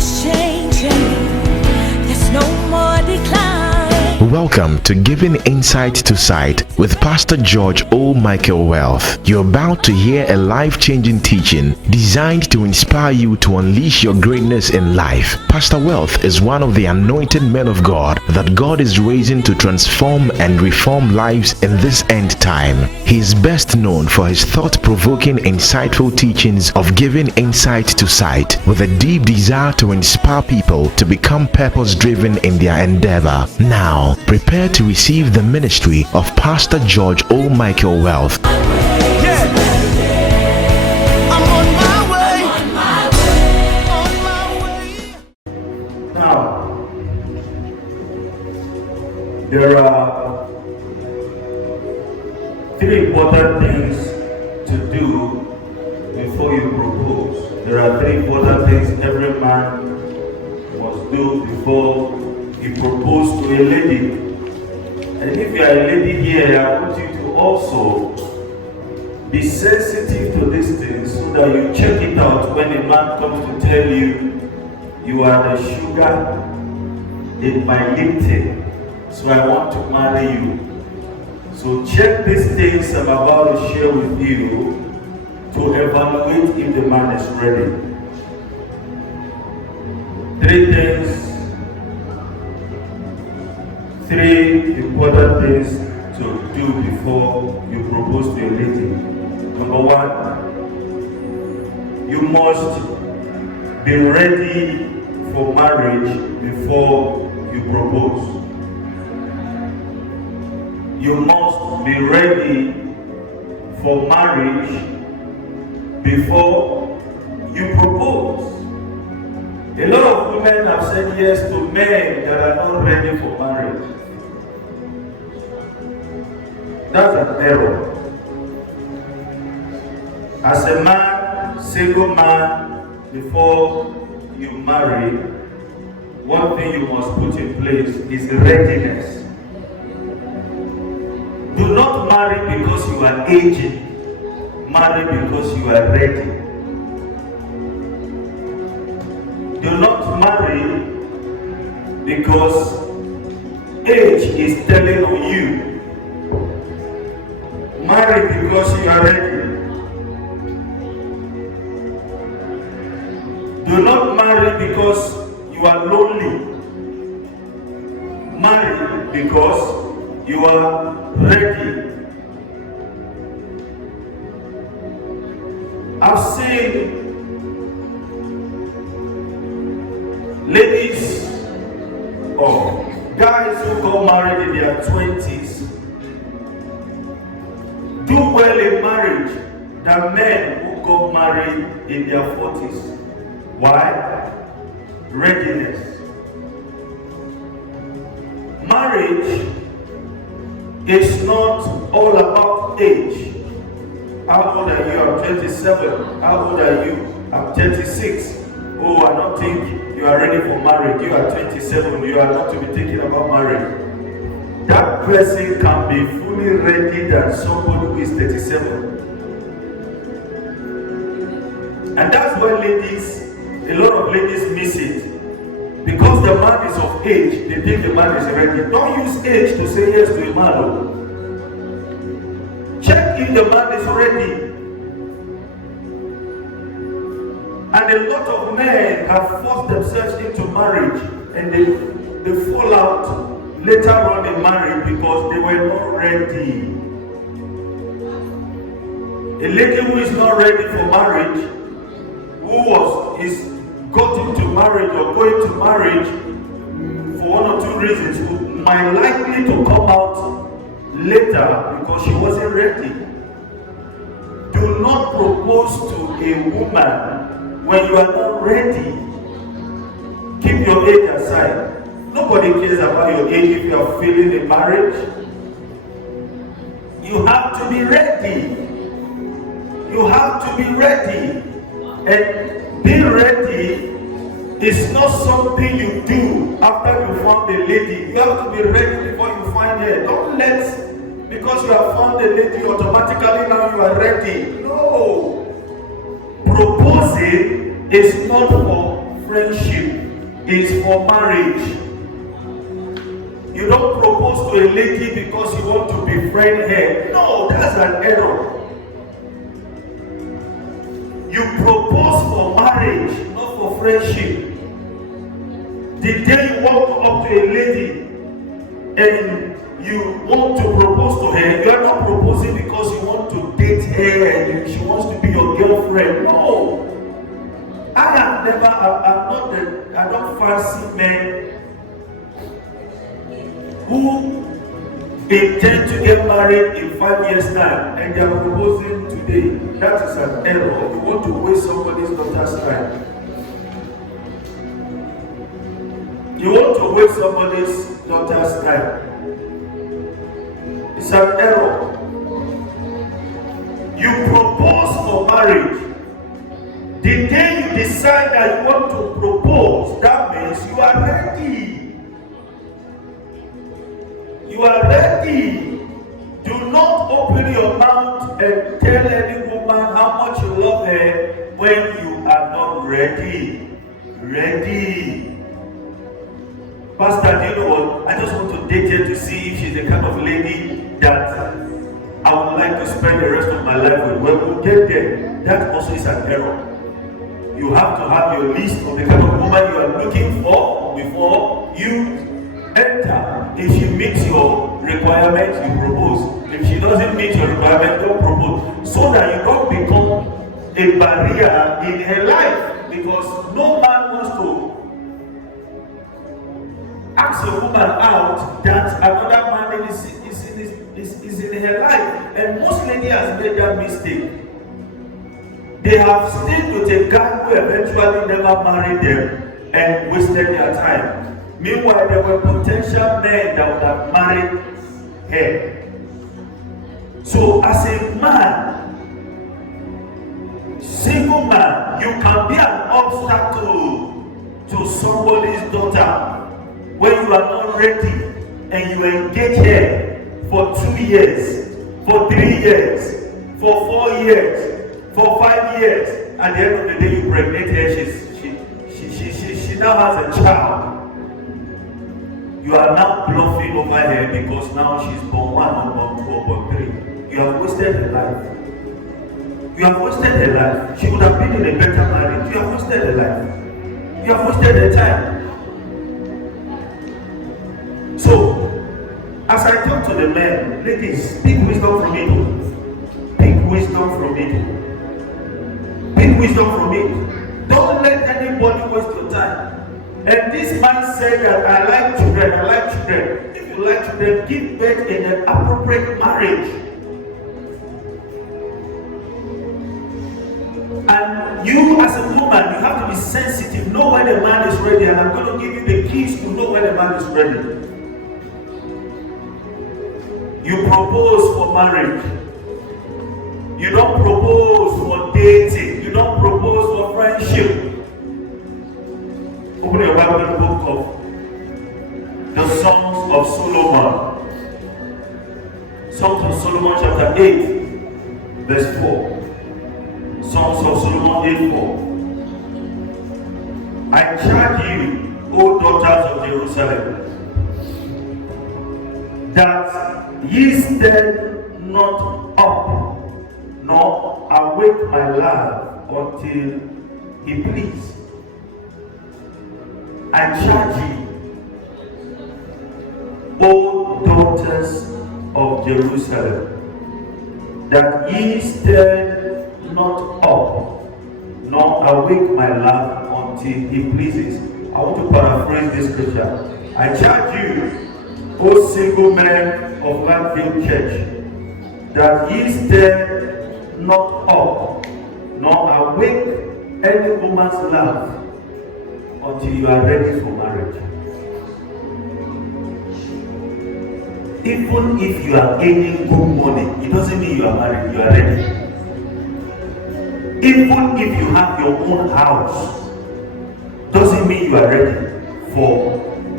is changing. There's no more decline. Welcome to Giving Insight to Sight with Pastor George O. Michael Wealth. You're about to hear a life-changing teaching designed to inspire you to unleash your greatness in life. Pastor Wealth is one of the anointed men of God that God is raising to transform and reform lives in this end time. He is best known for his thought-provoking, insightful teachings of Giving Insight to Sight, with a deep desire to inspire people to become purpose-driven in their endeavor. Now, prepare to receive the ministry of Pastor George O. Michael Wealth. Now, there are three important things to do before you propose. There are three important things every man must do before he proposes to a lady. And if you are a lady here, I want you to also be sensitive to these things so that you check it out when a man comes to tell you, you are the sugar in my Lipton, so I want to marry you. So check these things I'm about to share with you to evaluate if the man is ready. Three important things to do before you propose to a lady. Number one, you must be ready for marriage before you propose. You must be ready for marriage before you propose. A lot of women have said yes to men that are not ready for marriage. That's an error. As a man, single man, before you marry, one thing you must put in place is readiness. Do not marry because you are aging. Marry because you are ready. Do not marry because age is telling on you. Marry because you are ready. Do not marry because you are lonely. Marry because you are ready. I've seen ladies or guys who got married in their 20s do well in marriage than men who got married in their 40s. Why? Readiness. Marriage is not all about age. How old are you? I'm 27. How old are you? I'm 36. Oh, I don't think you are ready for marriage. You are 27. You are not to be thinking about marriage. That person can be fully ready than somebody who is 37. And that's why a lot of ladies miss it. Because the man is of age, they think the man is ready. Don't use age to say yes to a man. Check if the man is ready. And a lot of men have forced themselves into marriage and they fall out later on in marriage because they were not ready. A lady who is not ready for marriage, is got into marriage or going to marriage for one or two reasons, might likely to come out later because she wasn't ready. Do not propose to a woman when you are not ready. Keep your age aside. Nobody cares about your age if you are failing in marriage. You have to be ready. You have to be ready. And being ready is not something you do after you found a lady. You have to be ready before you find her. Don't let, because you have found a lady, automatically now you are ready. No. Proposing is not for friendship is for marriage. You don't propose to a lady because you want to befriend her. No, that's an error. You propose for marriage, not for friendship. The day you walk up to a lady and you want to propose to her, you are not proposing because you want to date her and she wants to be your girlfriend. No. I don't fancy men who intend to get married in 5 years' time and they are proposing today. That is an error. You want to waste somebody's daughter's time. You want to waste somebody's daughter's time. It's an error. You propose for marriage. The day you decide that you want to propose, that means you are ready. You are ready. Do not open your mouth and tell any woman how much you love her when you are not ready. Ready. Pastor, do you know what? I just want to date her to see if she's the kind of lady that I would like to spend the rest of my life with. When we get there, that also is an error. You have to have your list of the kind of woman you are looking for before you enter. If she meets your requirements, you propose. If she doesn't meet your requirements, don't propose. So that you don't become a barrier in her life. Because no man wants to ask a woman out that another man is in her life. And most ladies have made that mistake. They have stayed with a guy who eventually never married them and wasted their time. Meanwhile, there were potential men that would have married her. So as a man, single man, you can be an obstacle to somebody's daughter when you are not ready and you engage her for 2 years, for 3 years, for 4 years, for 5 years. At the end of the day, you pregnant her, she now has a child. You are now bluffing over her because now she's born 1 or born 2 or born 3. You have wasted her life. You have wasted her life. She would have been in a better marriage. You have wasted her life. You have wasted her time. So, as I talk to the men, ladies, speak wisdom from it. Pick wisdom from it. Pick wisdom from it. Don't let anybody waste your time. And this man said that I like children. If you like children, give birth in an appropriate marriage. And you as a woman, you have to be sensitive. Know when the man is ready. And I'm going to give you the keys to know when the man is ready. You propose for marriage. You don't propose for dating. You don't propose for friendship. Open your Bible in the book of the Songs of Solomon. Songs of Solomon chapter 8, verse 4. Songs of Solomon 8:4. I charge you, O daughters of Jerusalem, that ye stand not up, nor awake my love until he please. I charge ye, O daughters of Jerusalem, that ye stand not up, nor awake my love until he pleases. I want to paraphrase this scripture. I charge you, O single men of Landfield Church, that ye stand not up, nor awake any woman's love until you are ready for marriage. Even if you are earning good money, it doesn't mean you are married, you are ready. Even if you have your own house, doesn't mean you are ready for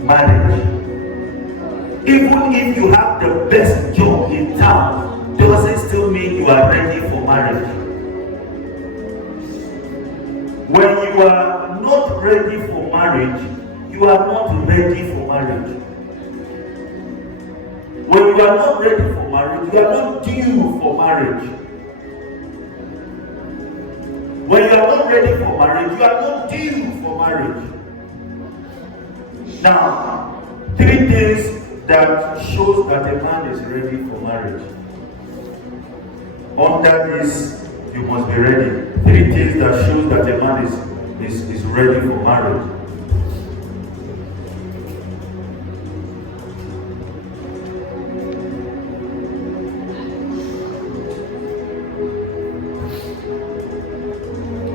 marriage. Even if you have the best job in town, doesn't still mean you are ready for marriage. When you are not not ready for marriage, you are not ready for marriage. When you are not ready for marriage, you are not due for marriage. When you are not ready for marriage, you are not due for marriage. Now, 3 things that shows that a man is ready for marriage. Under this, you must be ready. 3 things that shows that a man is ready for marriage.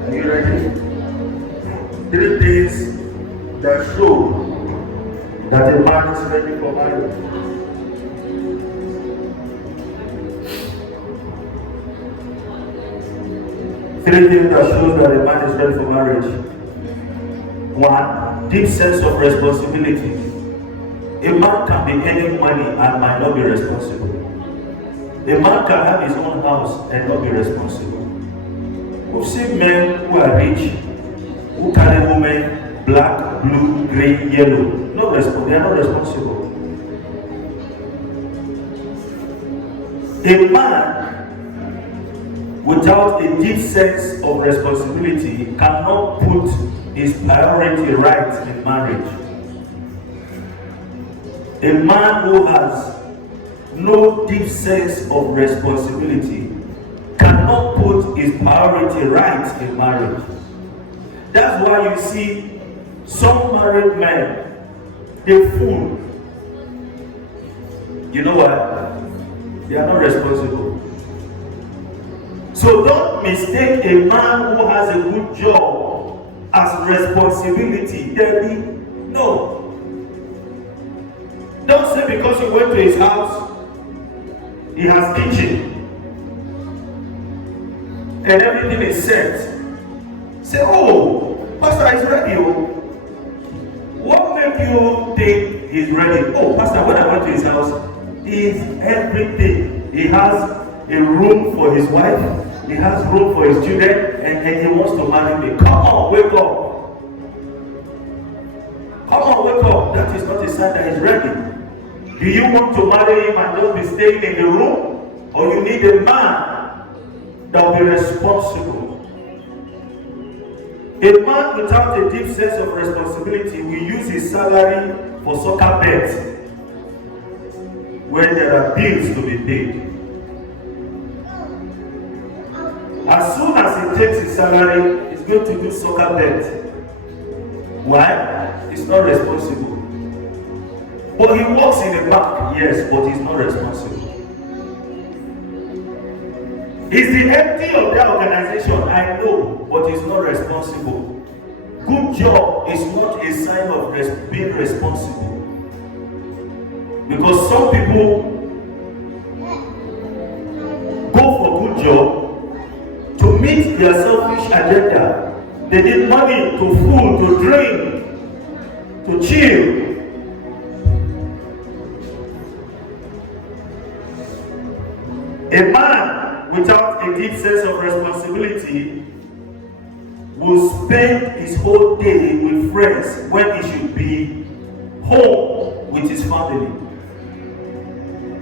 Are you ready? 3 things that show that a man is ready for marriage. Three things that shows that a man is ready for marriage. 1, deep sense of responsibility. A man can be earning money and might not be responsible. A man can have his own house and not be responsible. We've seen men who are rich, who carry women, black, blue, green, yellow. They are not responsible. A man without a deep sense of responsibility cannot put his priority right in marriage. A man who has no deep sense of responsibility cannot put his priority right in marriage. That's why you see some married men, they fool. You know what? They are not responsible. So don't mistake a man who has a good job as responsibility. Daddy, no. Don't say because you went to his house, he has kitchen and everything is set. Say, oh, Pastor is ready. What made you think he's ready? Oh, Pastor, when I went to his house, he's everything. He has a room for his wife, he has room for his children, and he wants to marry me. Come on, wake up. Come on, wake up. That is not a sign that he's ready. Do you want to marry him and just be staying in the room? Or you need a man that will be responsible? A man without a deep sense of responsibility will use his salary for soccer bets when there are bills to be paid. As soon as he takes his salary, he's going to do soccer bets. Why? He's not responsible. But he works in a bank, yes, but he's not responsible. He's the MD of that organization, I know, but he's not responsible. Good job is not a sign of being responsible. Because some people go for good job to meet their selfish agenda. They need money to food, to drink, to chill. A man without a deep sense of responsibility will spend his whole day with friends when he should be home with his family.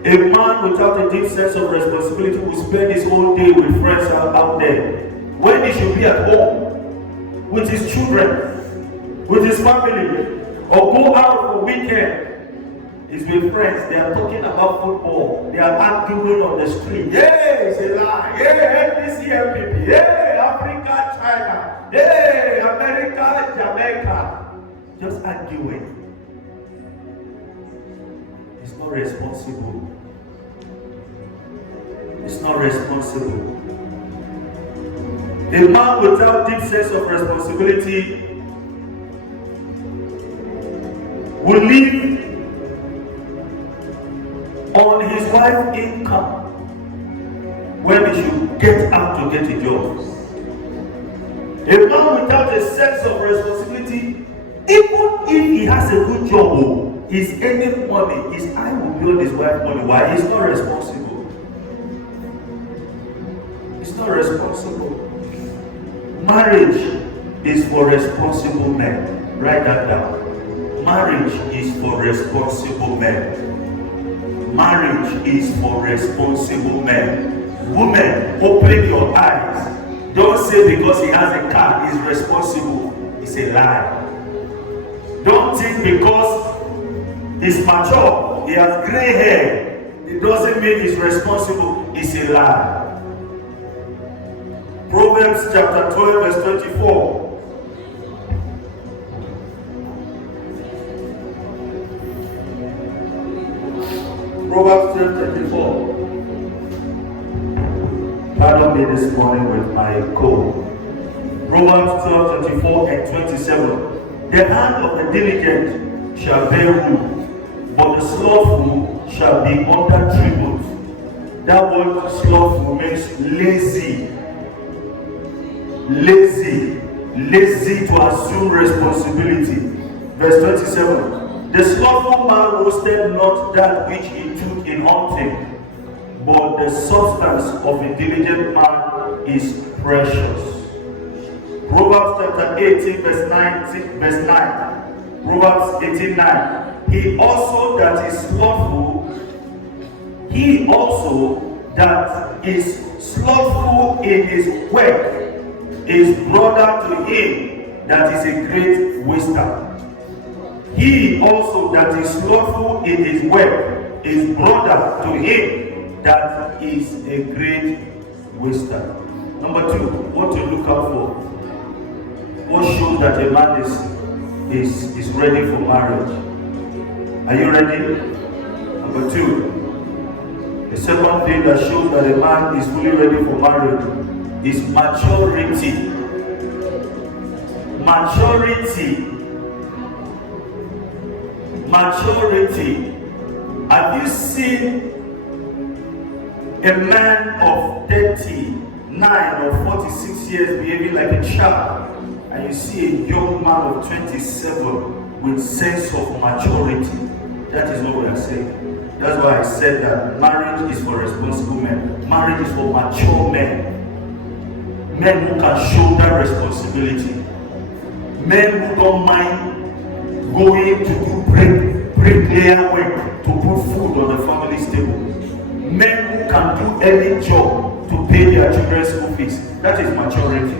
A man without a deep sense of responsibility will spend his whole day with friends out there when he should be at home with his children, with his family, or go out for weekend. He's with friends, they are talking about football, they are arguing on the street. Yeah, it's a lie. Yeah, NBC, MPP. Yeah, Africa, China. Yeah, America, Jamaica. Just arguing. He's not responsible. He's not responsible. A man without deep sense of responsibility will live on his wife's income when he should get out to get a job. A man without a sense of responsibility, even if he has a good job, he's earning money, his eye will be on his wife's money. Why? He's not responsible. He's not responsible. Marriage is for responsible men. Write that down. Marriage is for responsible men. Marriage is for responsible men. Women, open your eyes. Don't say because he has a car, he's responsible. It's a lie. Don't think because he's mature, he has gray hair, it doesn't mean he's responsible. It's a lie. Proverbs chapter 12 verse 24. Proverbs 12:24. Pardon me this morning with my cold. Proverbs 12:24 and 27. The hand of the diligent shall bear rule, but the slothful shall be under tribute. That word slothful means lazy. Lazy to assume responsibility. Verse 27. The slothful man roasted not that which he took in hunting, but the substance of a diligent man is precious. Proverbs chapter 18 verse 9. Proverbs 18:9. He also that is slothful in his work is brother to him that is a great waster. He also that is slothful in his work is brother to him that is a great waster. Number 2, what to look out for. What shows that a man is ready for marriage? Are you ready? Number 2, the second thing that shows that a man is fully ready for marriage is maturity. Maturity. Have you seen a man of 39 or 46 years behaving like a child, and you see a young man of 27 with sense of maturity? That is what we are saying. That's why I said that marriage is for responsible men. Marriage is for mature men. Men who can shoulder responsibility. Men who don't mind going to do bricklayer work to put food on the family's table. Men who can do any job to pay their children's school fees. That is maturity.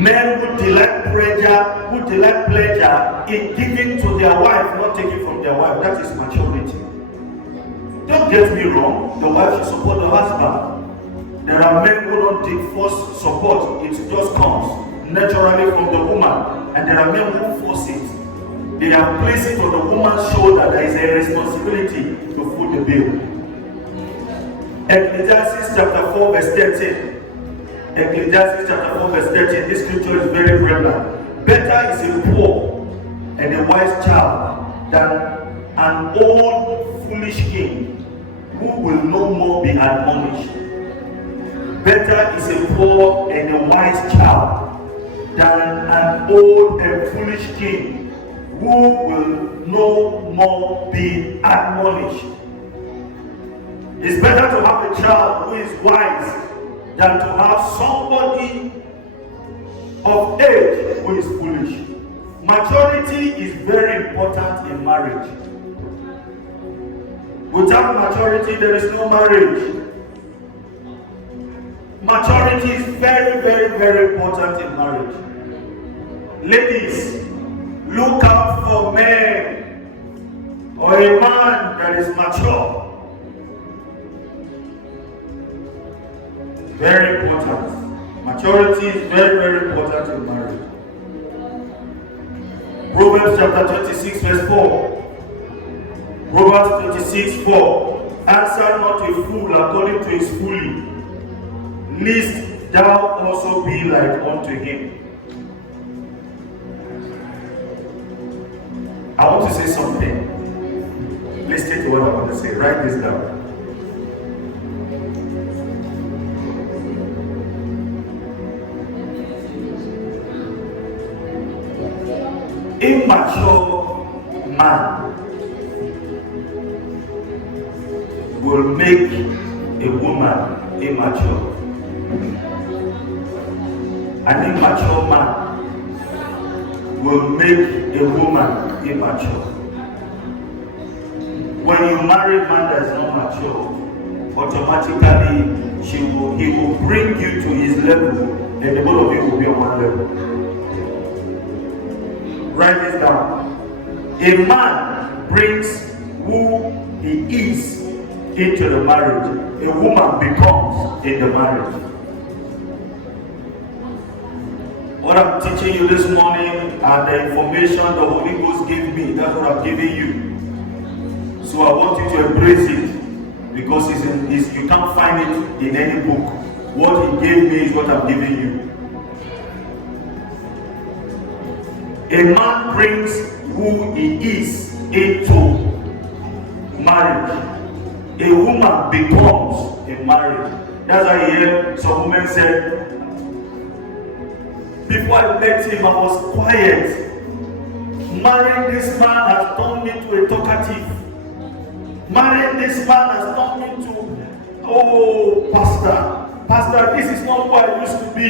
Men who delight pleasure in giving to their wife, not taking from their wife. That is maturity. Don't get me wrong, the wife should support the husband. There are men who don't take forced support, it just comes naturally from the woman. And there are men who force it. They are placing on the woman's shoulder there is a responsibility to foot the bill. Ecclesiastes chapter 4 verse 13. Ecclesiastes chapter 4 verse 13. This scripture is very prevalent. Better is a poor and a wise child than an old foolish king who will no more be admonished. Better is a poor and a wise child than an old and foolish king who will no more be admonished. It's better to have a child who is wise than to have somebody of age who is foolish. Maturity is very important in marriage. Without maturity, there is no marriage. Maturity is very, very, very important in marriage. Ladies, look out for men or a man that is mature. Very important. Maturity is very, very important in marriage. Proverbs chapter 26 verse 4. Proverbs 26:4. Answer not a fool according to his folly, lest thou also be like unto him. I want to say something. Listen to what I want to say. Write this down. Immature man will make a woman immature. An immature man will make a woman immature. When you marry a man that is not mature, automatically he will bring you to his level, and the both of you will be on one level. Write this down. A man brings who he is into the marriage. A woman becomes in the marriage. What I'm teaching you this morning and the information the Holy Ghost gave me, that's what I'm giving you. So I want you to embrace it, because you can't find it in any book. What he gave me is what I'm giving you. A man brings who he is into marriage. A woman becomes a marriage. That's why I hear some women say, before I met him, I was quiet. Marrying this man has turned me to a talkative. Marrying this man has turned me to, oh, Pastor, this is not who I used to be.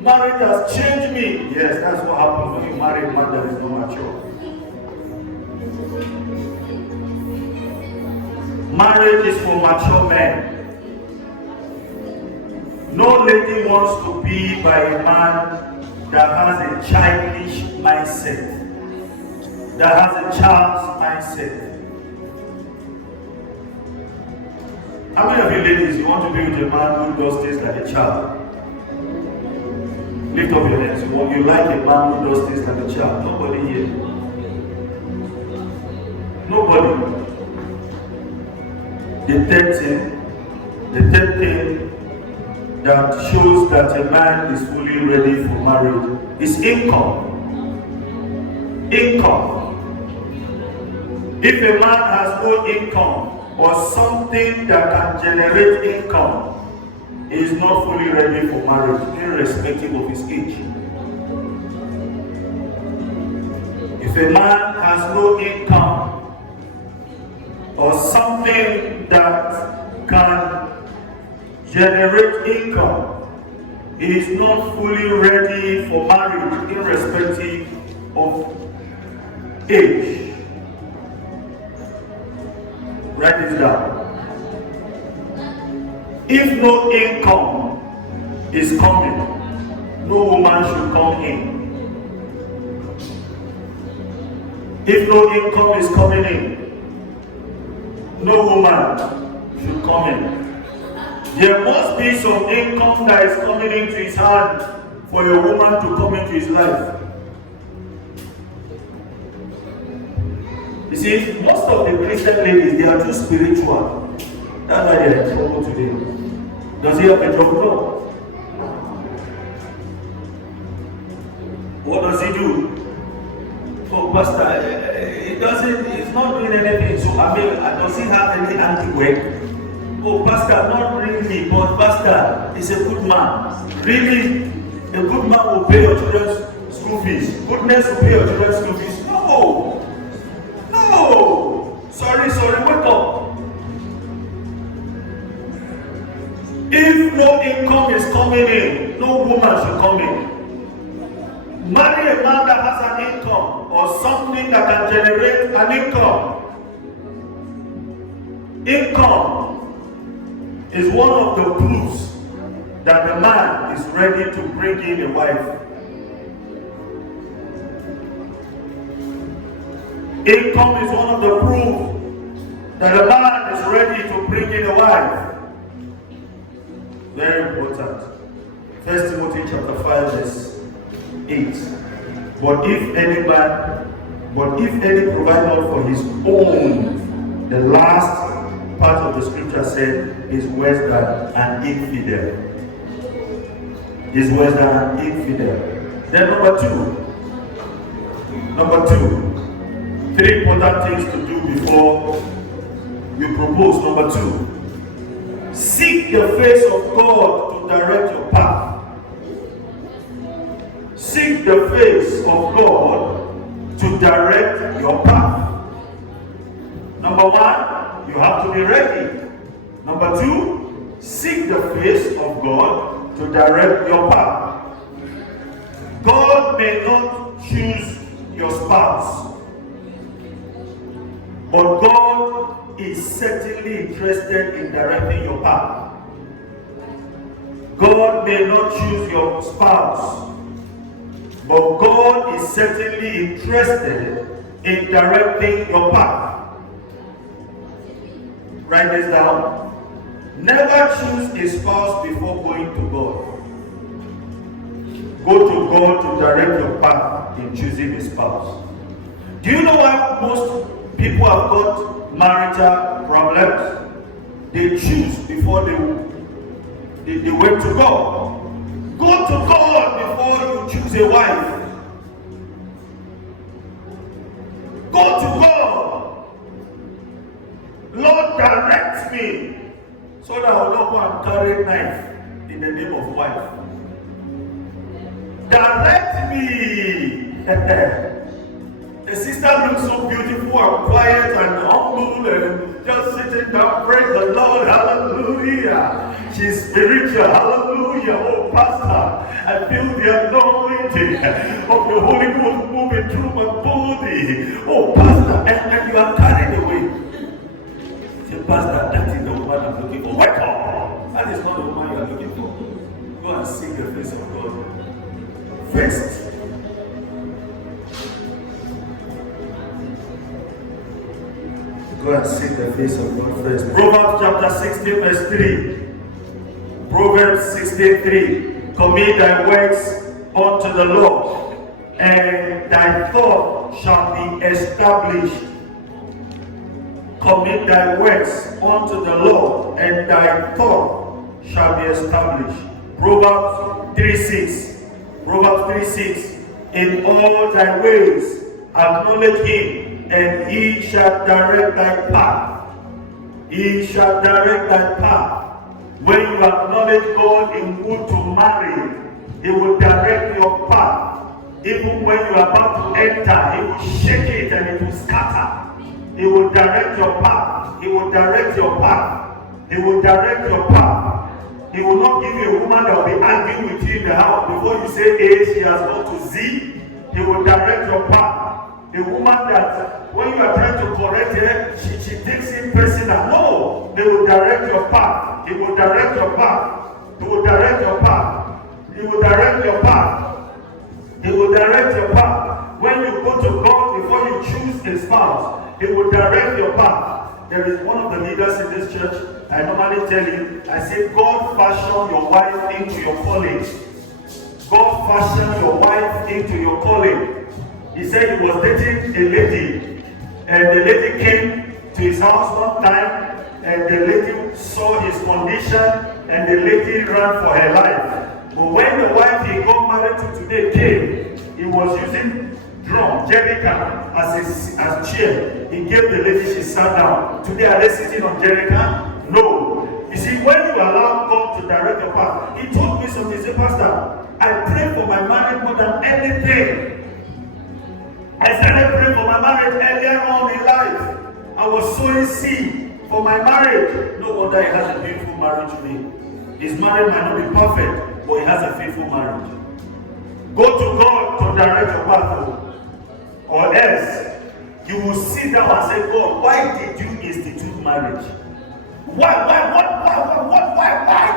Marriage has changed me. Yes, that's what happens when you marry a man that is not mature. Marriage is for mature men. No lady wants to be by a man that has a childish mindset, that has a child's mindset. How many of you ladies, you want to be with a man who does things like a child? Lift up your hands. You like a man who does things like a child? Nobody here. Nobody. The third thing that shows that a man is fully ready for marriage is income. Income. If a man has no income or something that can generate income, he is not fully ready for marriage, irrespective of his age. If a man has no income or something that can generate income, he is not fully ready for marriage, irrespective of age. Write this down. If no income is coming, no woman should come in. If no income is coming in, no woman should come in. There must be some income that is coming into his hand for a woman to come into his life. You see, most of the Christian ladies, they are too spiritual. That's why they are in trouble today. Does he have a job? No. What does he do? Oh, Pastor, he's not doing anything. So, does he have any anti-work? Oh, Pastor, not really, but Pastor is a good man. Really, a good man will pay your children's school fees. Goodness will pay your children's school fees. No. Sorry, wake up. If no income is coming in, no woman should come in. Marry a man that has an income or something that can generate an income. Income is one of the proofs that the man is ready to bring in a wife. Income is one of the proofs that a man is ready to bring in a wife. Very important. 1 Timothy chapter 5 verse 8. But if any provide not for his own, the last part of the scripture said is worse than an infidel. Is worse than an infidel. Then number two, 3 important things to do before you propose. Number 2, seek the face of God to direct your path. Seek the face of God to direct your path. Number 1, you have to be ready. Number 2, seek the face of God to direct your path. may not choose your spouse, but God is certainly interested in directing your path. God may not choose your spouse, but God is certainly interested in directing your path. Write this down. Never choose a spouse before going to God. Go to God to direct your path in choosing a spouse. Do you know why most people have got marital problems? They choose before they went to God. Go to God before you choose a wife. Go to God. Lord, direct me so that I will not go and carry a knife in the name of wife. Direct me. The sister looks so beautiful and quiet and humble and just sitting down. Praise the Lord. Hallelujah. She's spiritual. Hallelujah. Oh, Pastor, I feel the anointing of the Holy Ghost moving through my body. Oh, Pastor, and you are carried away. Say, Pastor, that is the woman I'm looking for. Wake up. That is not the woman you are looking for. Go and seek the face of God first. Go and seek the face of God first. Proverbs chapter 16 verse 3. Proverbs 16:3. Commit thy works unto the Lord, and thy thought shall be established. Commit thy works unto the Lord, and thy thought shall be established. Proverbs 3:6. Proverbs 3:6. In all thy ways acknowledge him, and he shall direct thy path. He shall direct thy path. When you acknowledge God in who to marry, he will direct your path. Even when you are about to enter, he will shake it and it will scatter. He will direct your path. He will direct your path. He will direct your path. He will not give you a woman that will be arguing with you in the house. Before you say A, she has gone to Z. He will direct your path. A woman that when you are trying to correct her, she takes it personal. No, they will direct your path. He will direct your path. He will direct your path. He will direct your path. He will direct your path. When you go to God before you choose a spouse, he will direct your path. There is one of the leaders in this church. I normally tell you, I say, God fashioned your wife into your calling. God fashioned your wife into your calling. He said he was dating a lady, and the lady came to his house one time, and the lady saw his condition, and the lady ran for her life. But when the wife he got married to today came, he was using drum, jerrycan as chair. He gave the lady, she sat down. Today are they sitting on jerrycan? No. You see, when you allow God to direct your path, he told me something. He said, Pastor, I pray for my marriage more than anything. I started praying for my marriage earlier on in life. I was sowing seed for my marriage. No wonder he has a beautiful marriage today. His marriage might not be perfect, but he has a faithful marriage. Go to God to direct your path, or else you will sit down and say, God, why did you institute marriage? Why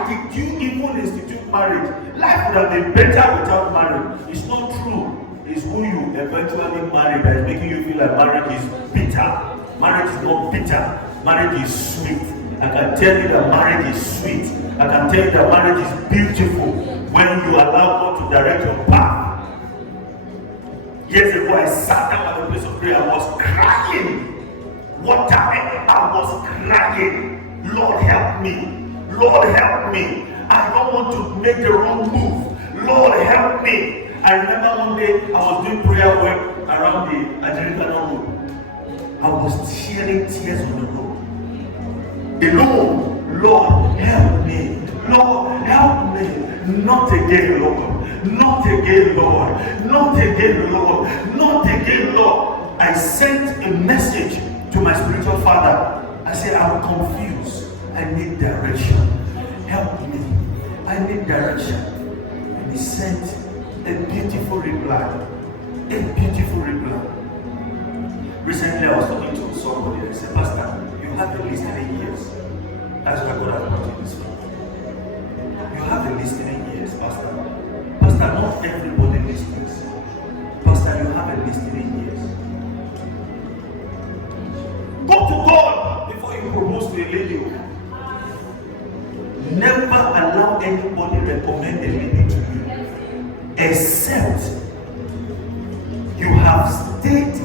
did you even institute marriage? Life would have been better without marriage. It's not true. It's who you eventually marry that is making you feel like marriage is bitter. Marriage is not bitter. Marriage is sweet. I can tell you that marriage is sweet. I can tell you that marriage is beautiful when you allow God to direct your path. Years ago, I sat down at the place of prayer. I was crying. What time? I was crying. Lord, help me. Lord, help me. I don't want to make the wrong move. Lord, help me. I remember one day I was doing prayer work around the Adriana Road. I was shedding tears on the road. Alone, Lord, help me. Lord, help me. Not again, Lord. Not again, Lord. Not again, Lord. Not again, Lord. I sent a message to my spiritual father. I said, I'm confused. I need direction. Help me. I need direction. And he sent A beautiful reply. A beautiful reply. Recently, I was talking to somebody and I said, Pastor, you have the listening ears. That's why God has brought you this far. You have the listening ears, Pastor. Pastor, not everybody listens. Pastor, you have the listening ears. Go to God before you propose to a lady. Never allow anybody recommend a lady to you, except you have stayed.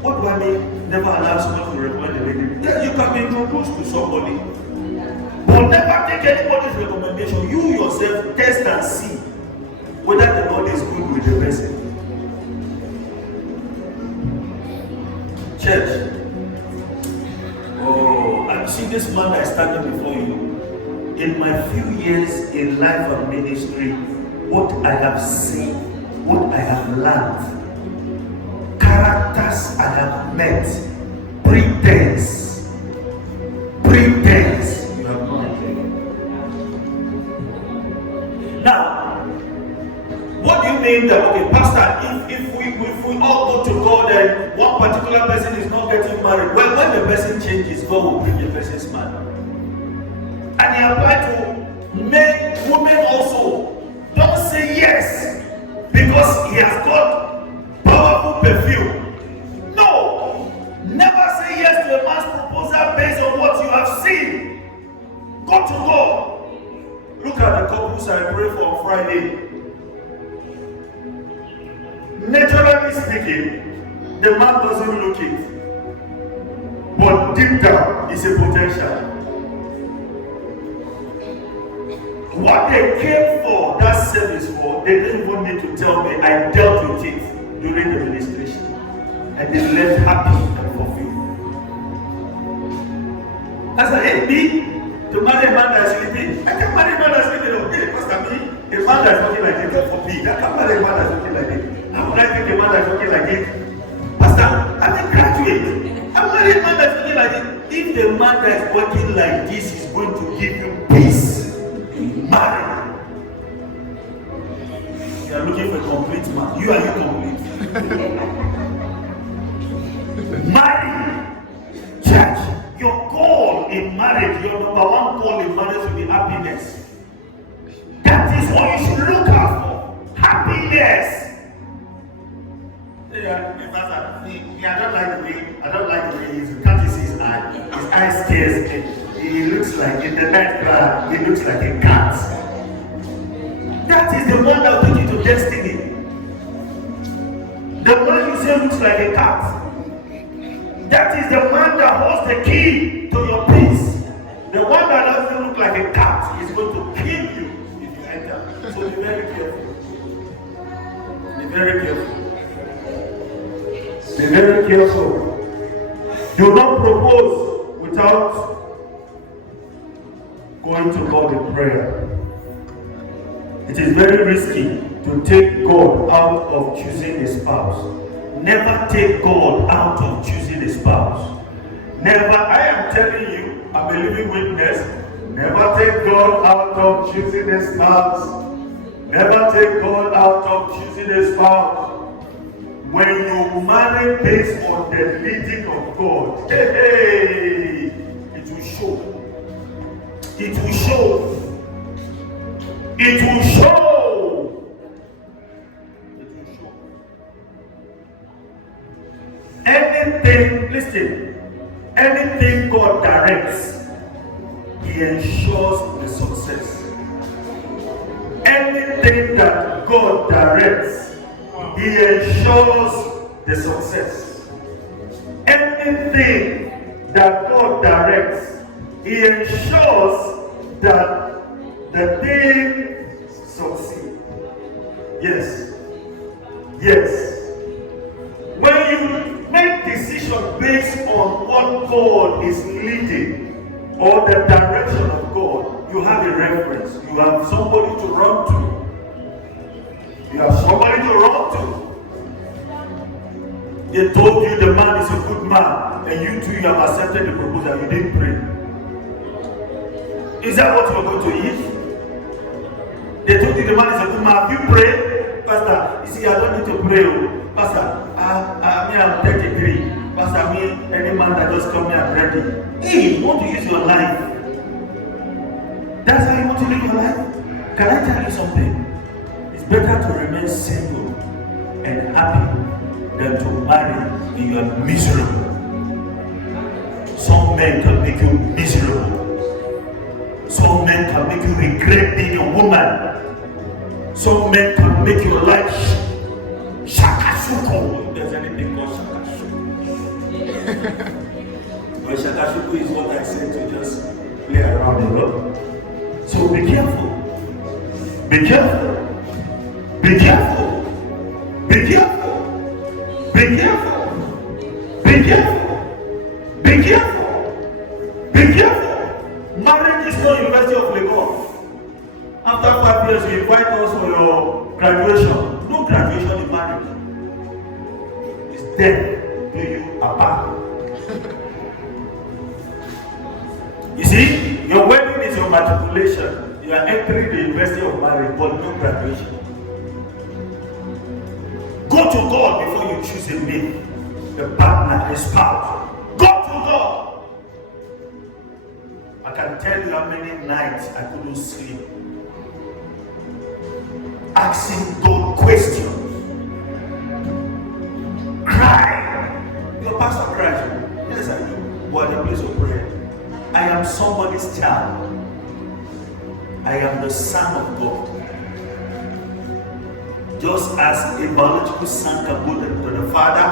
What do I mean? Never allow someone to recommend a lady. Then you can be introduced to somebody, but never take anybody's recommendation. You yourself test and see whether the Lord is good with the person. Church. Oh, I see this man that is standing before you. In my few years in life and ministry, what I have seen, what I have learned, characters I have met, pretense. You have no idea. Now, what do you mean that, okay, Pastor, if we all go to God and one particular person is not getting married, well, when the person changes, God will bring the person's man. And he applied to men, women also. Don't say yes because he has got powerful perfume. No! Never say yes to a man's proposal based on what you have seen. Go to God. Look at the couples I pray for on Friday. Naturally speaking, the man doesn't look it. But deep down, it's a potential. What they came for, that service for, they didn't even need to tell me. I dealt with it during the ministration. And they left happy and fulfilled. I said, hey, me, to marry a man that's sleeping, I can't marry a man that's sleeping. Okay, Pastor, me, a man that's looking like it, God forbid. I can't marry a man that's looking like it. How would I take a man that's looking like it? Pastor, I'm a graduate. I'm marrying a man that's looking like it. If the man that's working like this is going to give you peace, marry. You are looking for a complete man. You are complete. Marry. Church, your goal in marriage, your number one goal in marriage will be happiness. That is what you should look out for. Happiness. Yeah, I don't like the way he's, can't you see his eye? His eye scares me. He looks like, in the night club, he looks like a cat. That is the one that will take you to destiny. The one you say looks like a cat. That is the one that holds the key to your peace. The one that doesn't look like a cat is going to kill you if you enter. So be very careful. Be very careful. Be very careful. Do not propose without going to God in prayer. It is very risky to take God out of choosing a spouse. Never take God out of choosing a spouse. Never, I am telling you, I'm a living witness. Never take God out of choosing a spouse. Never take God out of choosing a spouse. When you marry based on the leading of God, it will show. It will show. It will show. It will show. Anything, listen, anything God directs, He ensures the success. Anything that God directs, He ensures the success. Anything that God directs, He ensures that the thing succeeds. Yes. Yes. When you make decisions based on what God is leading or the direction of God, you have a reference. You have somebody to run to. You have somebody to run to. They told you the man is a good man, and you too, you have accepted the proposal. You didn't pray. Is that what you are going to eat? They told you the man is a good man. Have you prayed? Pastor, you see, I don't need to pray. Pastor, I'm 33. Pastor, any man that just come here, I'm ready. Hey, you want to use your life? That's how you want to live your life? Can I tell you something? It's better to remain single and happy than to marry and you are miserable. Some men can make you miserable. Some men can make you regret being a woman. Some men can make your life shakashuko. There's anything called shakashuko. But shakashuko is what I said to just play around, you know. So be careful. Be careful. Be careful. Be careful. Be careful. Be careful. Be careful. Be careful. Marriage is not University of Lagos. After 5 years, you invite us for your graduation. No graduation in marriage. It's death to you apart. You see, your wedding is your matriculation. You are entering the University of Marriage, but no graduation. Go to God before you choose a mate, a partner, a spouse. Go to God. I can tell you how many nights I couldn't sleep. Asking God questions. Cry. Your pastor cries. Yes, I do. What a place of prayer. I am somebody's child. I am the son of God. Just as a biological son can go to the father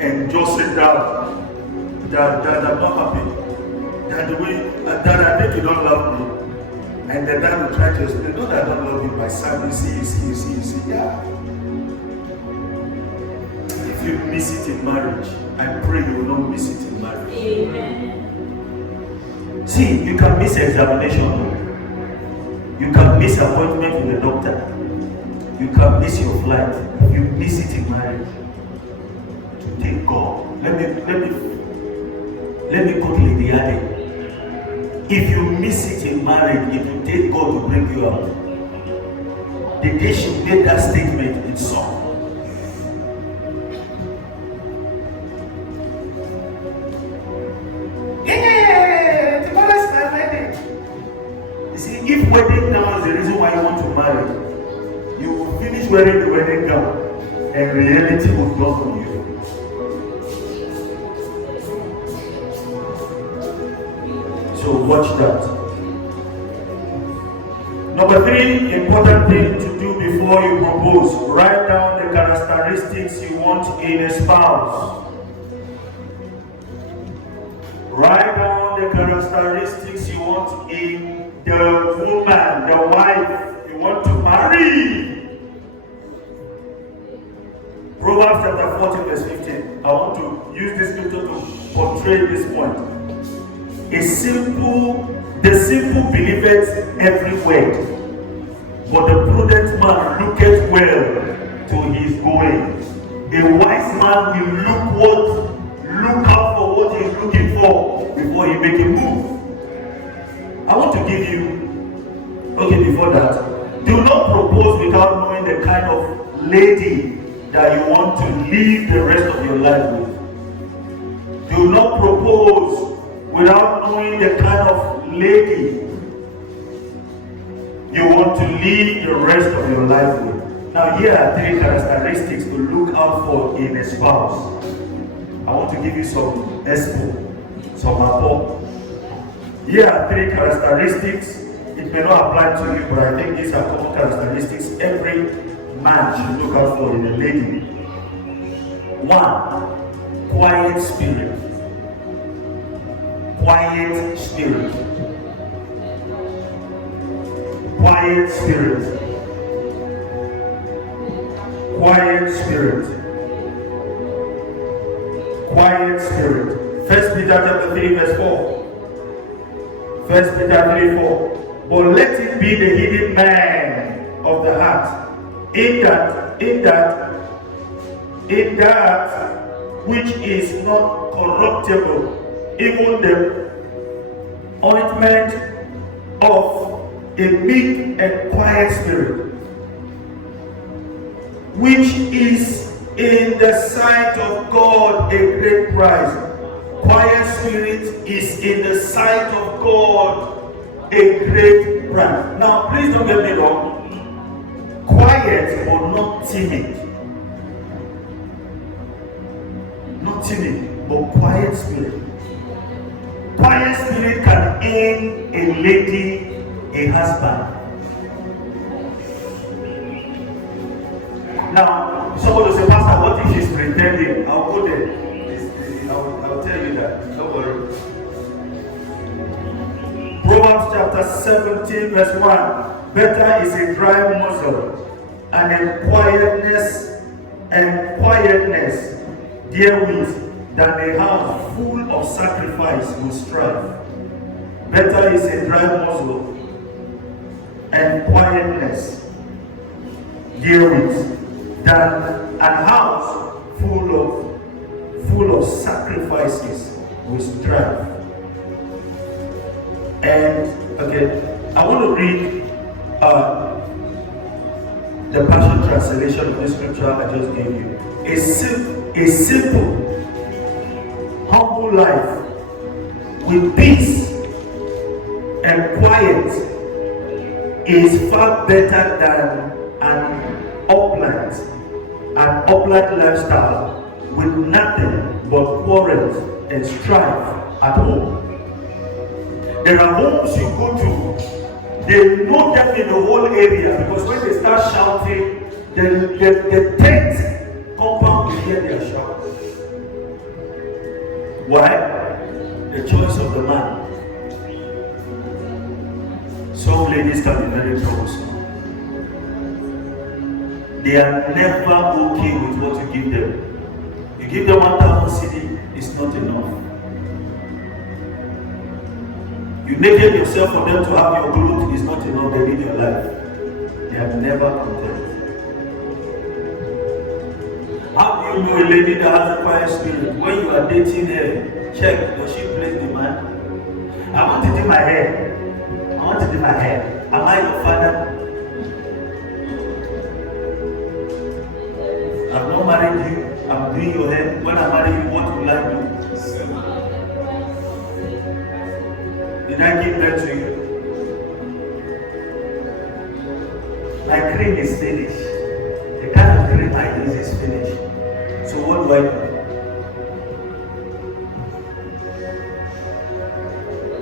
and just say that I'm not happy. That the way that I think you don't love me. And the dad will try to explain, no, that I don't love you, my son, you see, yeah. If you miss it in marriage, I pray you will not miss it in marriage. Amen. See, you can miss examination. You can miss appointment with the doctor. You can miss your flight. If you miss it in marriage, to take God. Let me quote Lady Ade. If you miss it in marriage, it will take God to bring you out. The day she made that statement in song. Yeah, tomorrow is my wedding. You see, if wedding now is the reason why you want to marry, you will finish wearing the wedding gown and reality will come from you. So watch that. Number 3 important thing to do before you propose. Write down the characteristics you want in a spouse. Write down the characteristics you want in the woman, the wife you want to marry. Proverbs chapter 14 verse 15. I want to use this scripture to portray this point. The simple believeth every word, but the prudent man looketh well to his going. A wise man will look out for what he's looking for before he make a move. I want to give you, before that, do not propose without knowing the kind of lady that you want to live the rest of your life with. Do not propose without knowing the kind of lady you want to live the rest of your life with. Now here are 3 characteristics to look out for in a spouse. I want to give you some expo, some apple. Here are 3 characteristics. It may not apply to you, but I think these are common characteristics every man should look out for in a lady. 1, quiet spirit. Quiet spirit. Quiet spirit. Quiet spirit. Quiet spirit. 1 Peter chapter 3 verse 4. 1 Peter 3:4. But let it be the hidden man of the heart, in that which is not corruptible, even the ointment of a meek and quiet spirit. which is in the sight of God a great prize. Quiet spirit is in the sight of God a great prize. Now, please don't get me wrong. Quiet but not timid. Not timid, but quiet spirit. Quiet spirit can aim a lady, a husband. Now, somebody will say, Pastor, what if she's pretending? I'll go there. I'll tell you that. Don't worry. Proverbs chapter 17, verse 1. Better is a dry muzzle and quietness therewith than a house full of sacrifice with strife. Better is a dry muzzle and quietness therewith than a house full of sacrifices with strife. And okay, I want to read the Passion Translation of the scripture I just gave you. A simple, humble life with peace and quiet is far better than an upland lifestyle with nothing but quarrels and strife at home. There are homes you go to, they know them in the whole area, because when they start shouting, the tent compound will hear their shout. Why? The choice of the man. Some ladies can be very troublesome. They are never okay with what you give them. You give them 1,000 cedi, it's not enough. You naked yourself for them to have your clothes, it's not enough. They need your life. They are never content. How do you know a lady that has a quiet spirit? When you are dating her, check, does she place the man? I want it in my hair. I want it in my hair. Am I your father? I've not married you. I'm doing your hair. When I marry you, what will I do? Did I give birth to you? My cream is finished. The kind of cream I use is finished. So what do I do?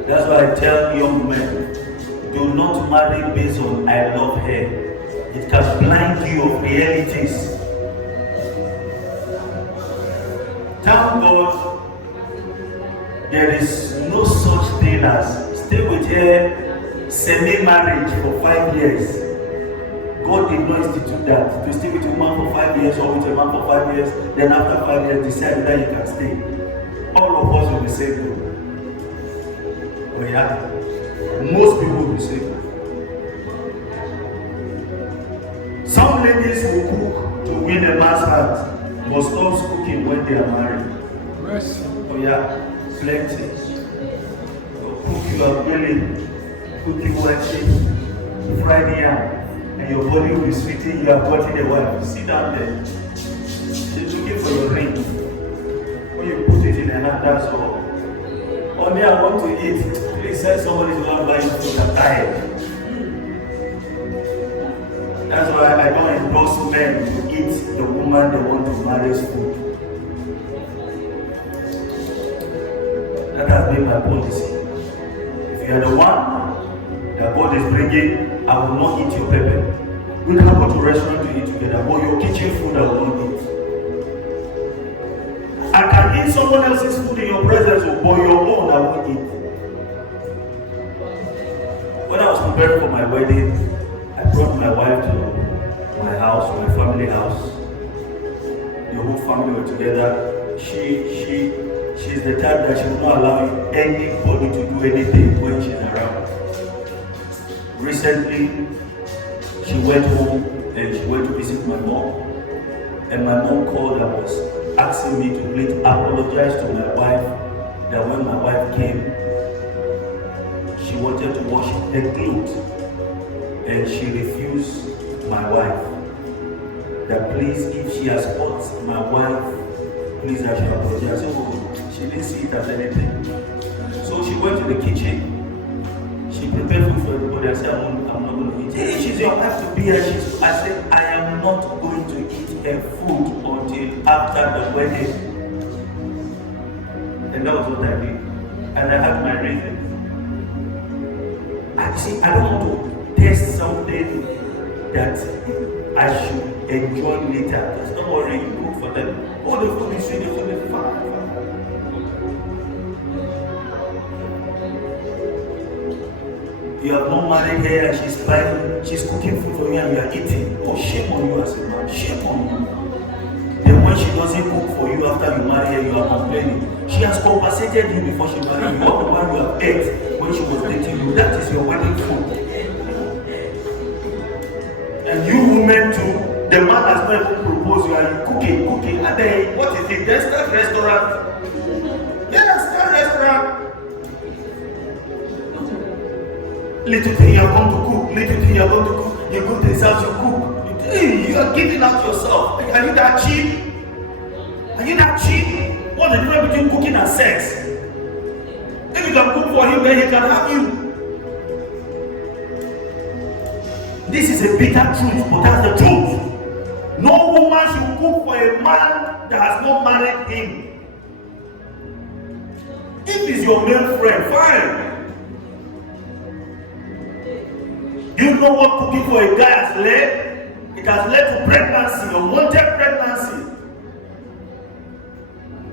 That's why I tell young men, do not marry based on I love her. It can blind you of realities. Thank God there is no such thing as stay with her semi-marriage for 5 years. God did not institute that. To stay with a woman for 5 years or with a man for 5 years, then after 5 years decide that you can stay. All of us will be saved though. Oh yeah? Most people will be saved. Some ladies will cook to win a man's heart, but stop cooking when they are married. Oh yeah? Plenty. Cook you are willing, cook you working, fried yam, and your body will be sweating, you are watching a wife. Sit down there. She's looking for your ring. When you put it in her hand, that's all. Only I want to eat. Please send somebody to go and buy you food. I'm tired. That's why I don't endorse men to eat the woman they want to marry's food. That has been my policy. If you are the one that God is bringing, I will not eat your pepper. We can go to a restaurant to eat together, but your kitchen food I will not eat. I can eat someone else's food in your presence, but your own I won't eat. When I was preparing for my wedding, I brought my wife to my house, my family house. The whole family were together. She's the type that she will not allow anybody to do anything when she's around. Recently, she went home and she went to visit my mom. And my mom called and was asking me to please apologize to my wife that when my wife came, she wanted to wash her clothes and she refused my wife. that please, if she has hurt my wife, please I should apologize. So she didn't see it as anything. So she went to the kitchen. She prepared food for everybody. I said, I'm not going to eat. Hey, she's your wife to be here. I said, I am not going to eat her food until after the wedding. And that was what I did. And I had my reasons. I don't want to taste something that I should enjoy later. Just don't worry, you cook for them. Oh, the food is sweet, the food is fine. You have not married her and she's cooking food for you and you are eating. Oh, shame on you as a man, shame on you. Then when she doesn't cook for you after you marry her, you are complaining. She has compensated you before she married you. All the one you have ate when she was dating you, that is your wedding food. And you women too, the man has not even proposed, you are cooking, and then what is it? There's that restaurant. Yes, that restaurant. Little thing you are going to cook, little thing you are going to cook, you go to his house, you cook. Hey, you are giving out yourself. Are you that cheap? Are you that cheap? What's the difference between cooking and sex? If you can cook for him, then he can have you. This is a bitter truth, but that's the truth. No woman should cook for a man that has not married him. If he's your male friend, fine. You know what cooking for a guy has led? It has led to pregnancy, unwanted pregnancy.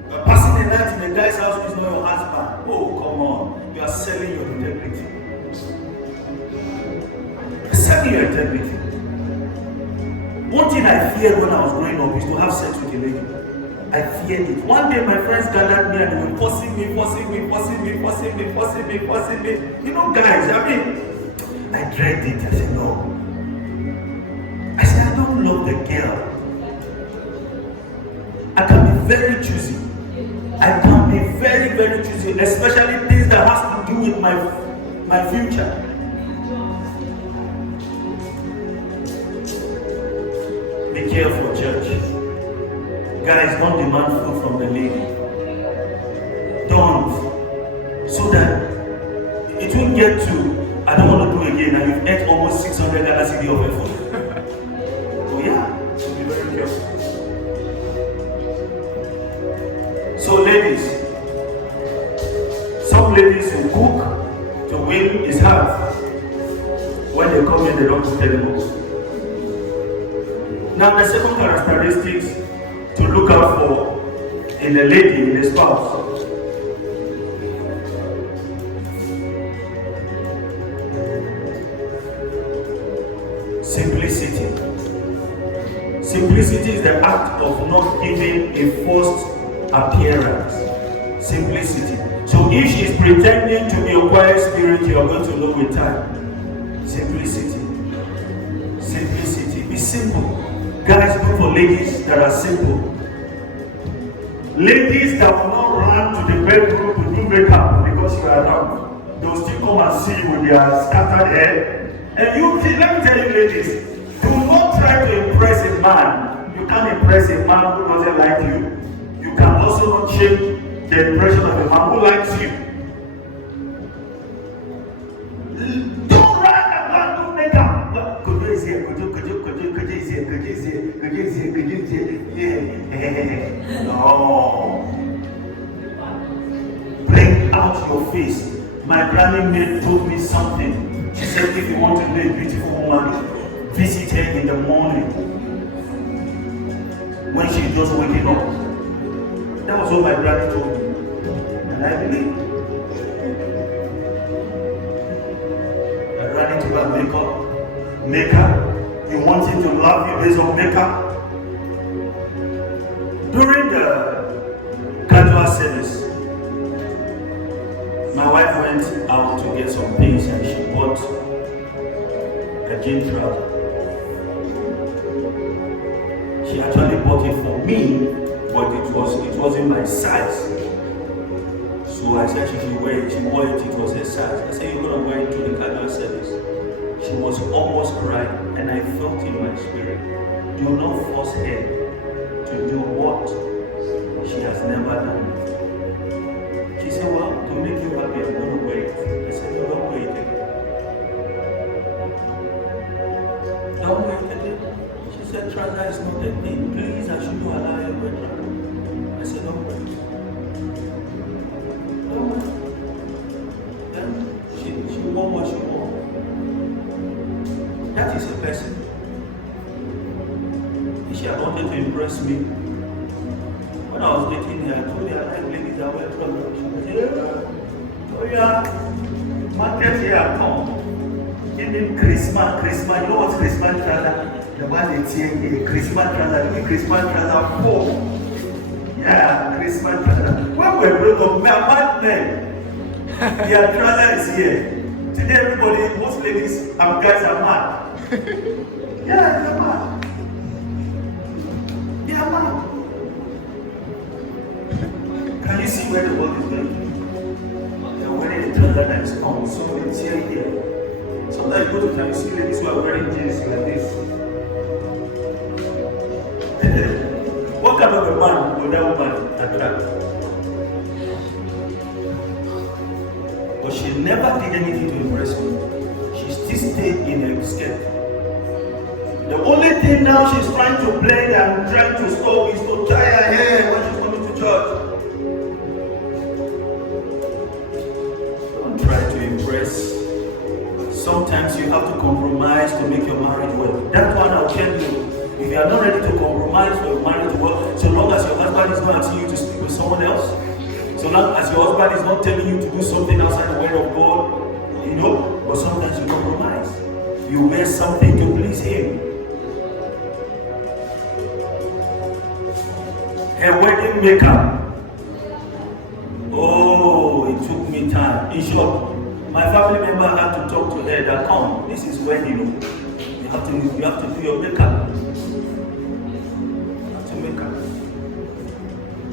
You're passing the night in a guy's house who is not your husband. Oh, come on. You are selling your integrity. You're selling your integrity. One thing I feared when I was growing up is to have sex with a lady. I feared it. One day my friends gathered me and they were forcing me. You know, guys, I dread it. I said, no. I said, I don't love the girl. I can be very choosy. I can be very, very choosy, especially things that has to do with my future. Be careful, church. Guys, don't demand food from the lady. Don't. So that it won't get to, I don't want to do again, and you've ate almost 600 Ghana cedi of her food. Oh yeah, so be very careful. So ladies, some ladies who cook to win his heart. When they come in, they don't cook anymore. Now the second characteristics to look out for in a lady, in a spouse. Simplicity. Simplicity is the act of not giving a forced appearance. Simplicity. So if she is pretending to be a quiet spirit, you are going to know with time. Simplicity. Simplicity. Be simple. Guys, look for ladies that are simple. Ladies that will not run to the bedroom to do makeup because you are around. They will still come and see you with their scattered hair. And you, let me tell you ladies, do not try to impress a man. You can't impress a man who doesn't like you. You can also not change the impression of a man who likes you. Don't run and do makeup. Could you say, yeah. No. Bring out your face. My granny maid told me something. She said, if you want to be a beautiful woman, visit her in the morning when she's just waking up. That was what my granny told me. And I believe. My granny told her makeup. You want him to love you based on makeup? During the casual service, my wife went out to get some things and she bought a jean trouser. She actually bought it for me, but it wasn't my size. So I said she should wear it. She wore it, it was her size. I said, you're gonna wear it to the casual service. She was almost crying, and I felt in my spirit, do not force her to do what she has never done. She said, well, to make you happy, I'm going to wait. I said, no, don't wait again. Don't wait again. She said, Traga is not a thing. Please, I should not allow you to wait. I said, don't wait. Don't wait. Then she won what she won. That is a person. If she had wanted to impress me, when I was dating her, I told her I like ladies that wear trouser. She said, oh yeah, market here, come. Give him Christmas. You know what's Christmas trouser? The one they tear here, Christmas trouser. Give me Christmas trouser 4. Yeah, Christmas trouser. When we broke up, mad men, their trouser is here. Today, everybody, most ladies and guys are mad. Yeah, they're mad. They are mad. Can you see where the world is going? They are wearing a trouser that is long, so it's here. Sometimes you go to time, you see ladies who are wearing jeans like this. What kind of a man would that woman attract? But she never did anything to impress me. She still stayed in her skirt. The only thing now she's trying to blend and trying to stop is to tie her hair when she's coming to church. Don't try to impress. Sometimes you have to compromise to make your marriage work. That one I'll tell you. If you are not ready to compromise for your marriage to work, so long as your husband is not asking you to sleep with someone else, so long as your husband is not telling you to do something outside the word of God, you know, but sometimes you compromise. You wear something to please him. Her wedding makeup. Oh, it took me time. In short, my family member had to talk to her that come, this is when you have to do your makeup. You have to make up.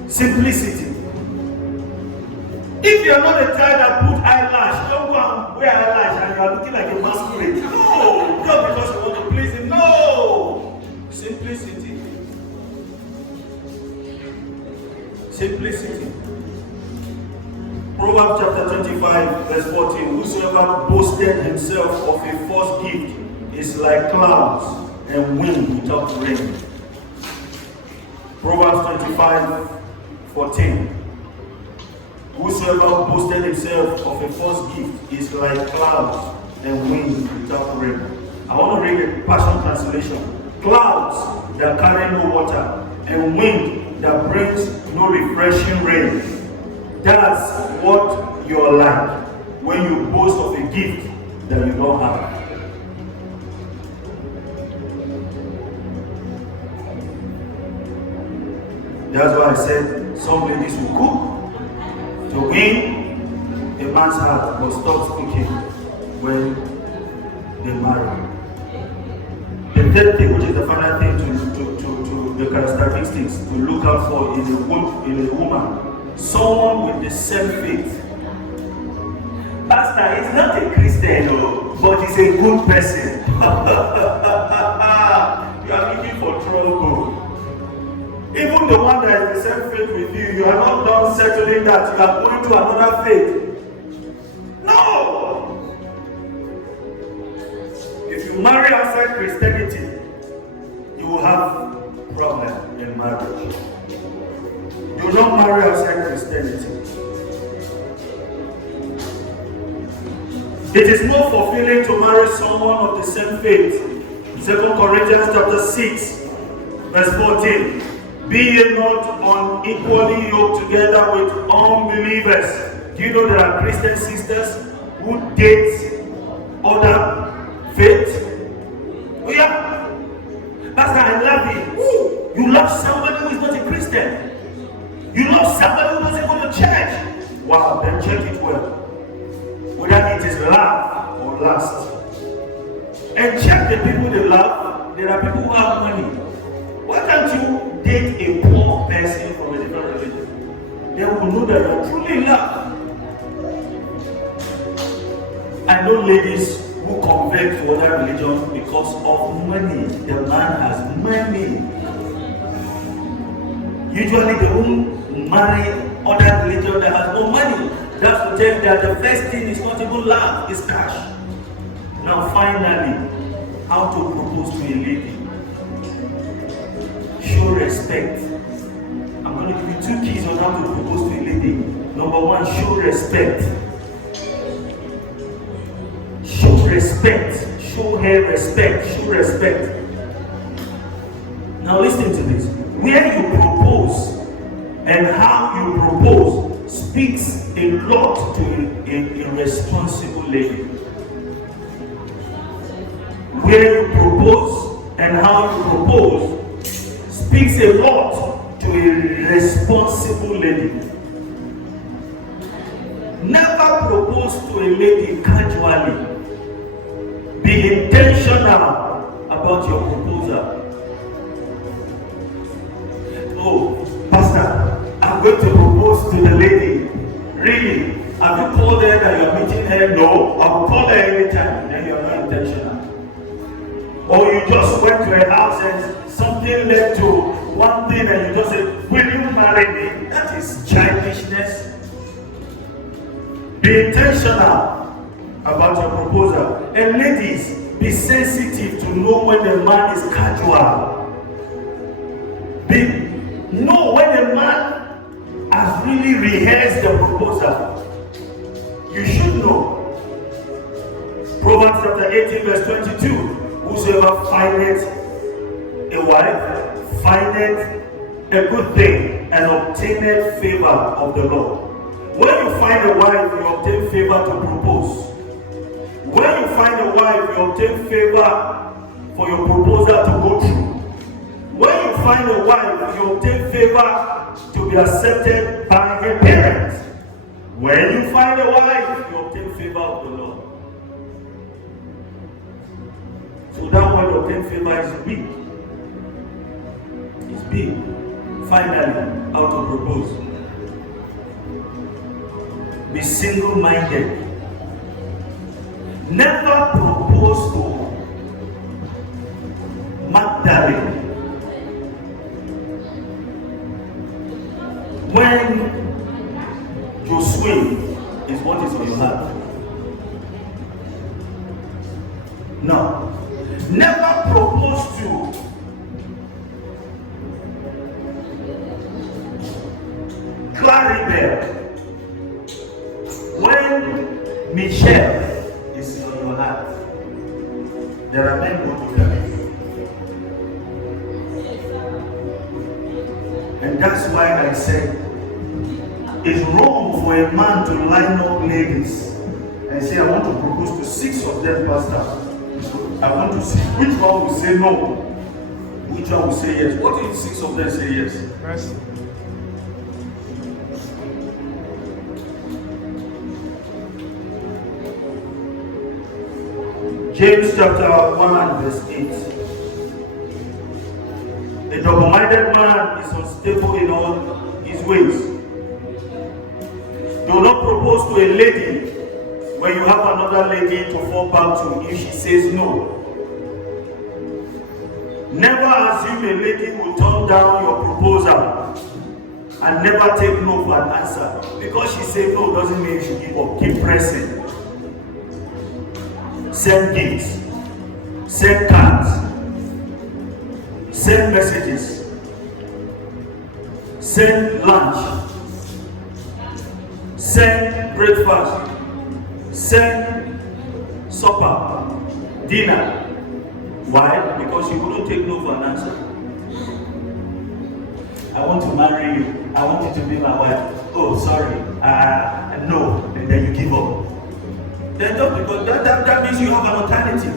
Simplicity. If you're not the type that put eyelash, don't go and wear eyelash and you are looking like a masquerade. No, not because you want to please him. No, simplicity. Simplicity. Proverbs chapter 25, verse 14. Whosoever boasted himself of a false gift is like clouds and wind without rain. Proverbs 25, 14. Whosoever boasted himself of a false gift is like clouds and wind without rain. I want to read the Passion Translation. Clouds that carry no water and wind that brings no refreshing rain. That's what you're like when you boast of a gift that you don't have. That's why I said some ladies will cook to win a man's heart, but stop cooking when they marry. The third thing, which is the final thing to the characteristics to look out for in a woman, someone with the same faith. Pastor, he's not a Christian, but he's a good person. You are looking for trouble. Even the one that is the same faith with you, you are not done settling that. You are going to another faith. No! If you marry outside Christianity, you will have problem in marriage. Do not marry outside Christianity. It is more fulfilling to marry someone of the same faith. 2 Corinthians chapter 6, verse 14. Be ye not unequally yoked together with unbelievers. Do you know there are Christian sisters who date other faith? Oh yeah. Pastor, I love you. Ooh, you love somebody who is not a Christian. You love somebody who doesn't go to church. Wow, then check it well. Whether it is love or lust. And check the people they love. There are people who have money. Why can't you date a poor person from a different religion? They will know that you're truly in love. I know ladies who convert migrate to other religions because of money. The man has money. Usually they won't marry other religion that has no money. That's to tell you that the first thing is not even love, it's cash. Now finally, how to propose to a lady. Show respect. I'm going to give you 2 keys on how to propose to a lady. Number 1, show respect. Show respect. Show her respect. Show respect. Now listen to this. Where you propose and how you propose speaks a lot to a responsible lady. Where you propose and how you propose speaks a lot to a responsible lady. Never propose to a lady casually. Be intentional about your proposal. Oh, Pastor, I'm going to propose to the lady. Really? Have you told her that you're meeting her? No. I will call her anytime. Then you're not intentional. Or you just went to her house and something led to one thing and you just said, will you marry me? That is childishness. Be intentional about your proposal. And ladies, be sensitive to know when the man is casual. Know when the man has really rehearsed the proposal. You should know. Proverbs chapter 18 verse 22. Whosoever findeth a wife, findeth a good thing, and obtaineth favor of the Lord. When you find a wife, you obtain favor to propose. When you find a wife, you obtain favor for your proposal to go through. When you find a wife, you obtain favor to be accepted by her parents. When you find a wife, you obtain favor of the Lord. So that word obtain favor is big. It's big. Finally, how to propose. Be single-minded. Never propose to Magdalene when your swing is what is on your heart. No. Never propose to Claribel when Michelle is on your heart. There are men who do that. And that's why I said it's wrong for a man to line up ladies and say, I want to propose to 6 of them, Pastor. I want to see which one will say no, which one will say yes. What if 6 of them say yes? Yes. James chapter 1 verse 8. A double-minded man is unstable in all his ways. Do not propose to a lady when you have another lady to fall back to if she says no. Never assume a lady will turn down your proposal and never take no for an answer. Because she said no doesn't mean you should give up. Keep pressing. Send gifts. Send cards. Send messages. Send lunch. Send breakfast. Send supper. Dinner. Why? Because you wouldn't take no for an answer. I want to marry you. I want you to be my wife. Oh, sorry. No. And then you give up. Then just because that means you have an alternative.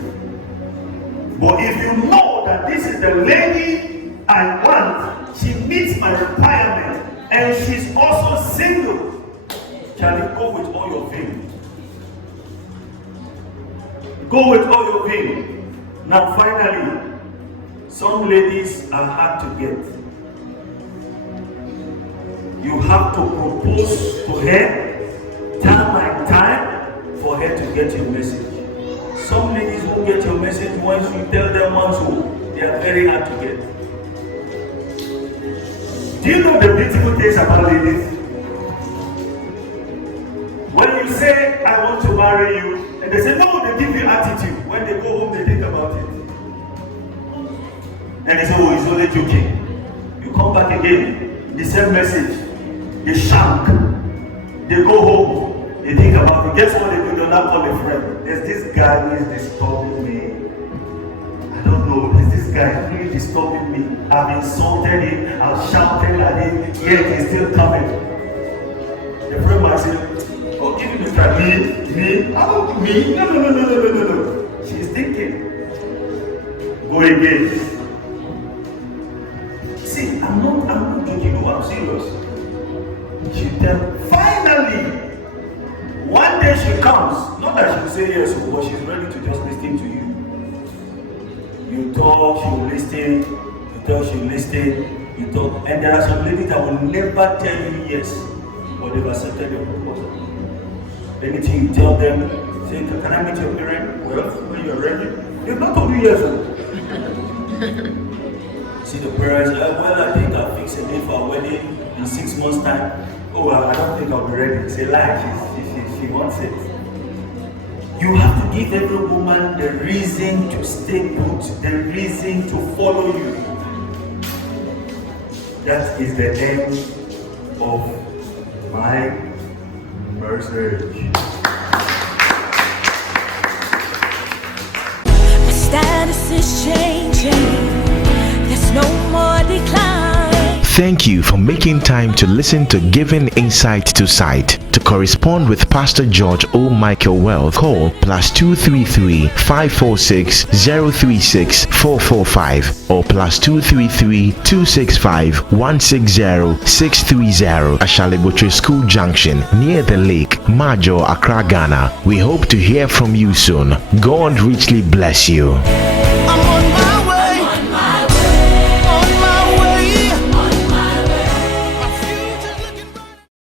But if you know that this is the lady I want, she meets my requirement, and she's also single, can you go with all your vim? Go with all your vim. Now finally, some ladies are hard to get. You have to propose to her time and time for her to get your message. Some ladies won't won't get your message once you tell them once. They are very hard to get. Do you know the beautiful things about ladies? When you say, I want to marry you, and they say, no, they give you attitude. When they go home, they think about it. And they say, oh, he's only joking. You come back again, the same message. They shank. They go home. They think about it. Guess what they do? They'll not call a friend. There's this guy who is disturbing me. I don't know. There's this guy really disturbing me. I've insulted him. I've shouted at him. Yet he's still coming. The friend might say, oh, give him a try. Me? Oh, me? No. She's thinking. Go again. See, I'm not joking. No, I'm serious. She tell, finally, one day she comes. Not that she'll say yes, but she's ready to just listen to you. You talk, she'll listen. You talk, she'll listen. You talk. And there are some ladies that will never tell you yes, but they've accepted your proposal. Anything you tell them, say, can I meet your parent? Well, when you're ready, they've not told you yes. See the parents, well, I think I'll fix a date for a wedding in 6 months' time. Oh, I don't think I'll be ready. It's a lie. She wants it. You have to give every woman the reason to stay put, the reason to follow you. That is the end of my message. My status is changing. There's no more decline. Thank you for making time to listen to Giving Insight to Sight. To correspond with Pastor George O. Michael Wealth, call +233 546 036 445 or +233 265 160 630. Ashalebotre School Junction, near the lake, Major, Accra, Ghana. We hope to hear from you soon. God richly bless you.